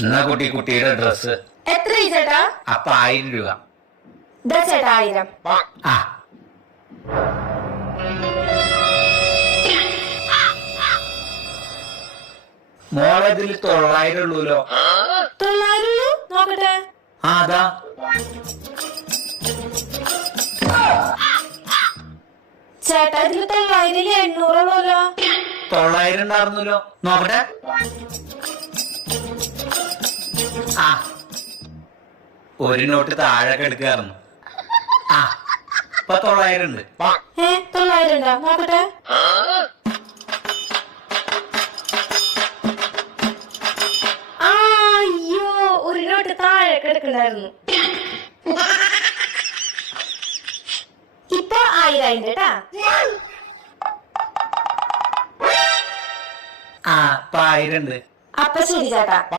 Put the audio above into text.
എന്നാ കുട്ടിയുടെ ഡ്രസ് എത്ര ചേട്ടാ? അപ്പൊ 1000 രൂപ. ചേട്ടാ 1000. ആ മോളെ ഇതിൽ 900 ഉള്ളൂല്ലോ. 900 നോക്കട്ടെ. അതാ ചേട്ടാ ഇതിൽ 900 800 ഉള്ളൂല്ലോ. 900 ഉണ്ടായിരുന്നല്ലോ, നോക്കട്ടെ. ആ ഒരു നോട്ട് താഴെ എടുക്കാറുന്നു. ആ ഇപ്പൊ 900 ഉണ്ട്. 900 ഉണ്ടോ നോക്കട്ടെ. അയ്യോ ഒരു നോട്ട് താഴെ കിടക്കണ്ടായിരുന്നു. ഇപ്പൊ 1000 കേട്ടാ. ആ ഇപ്പൊ 1000 ഉണ്ട്. അപ്പൊ ശരി ചേട്ടാ.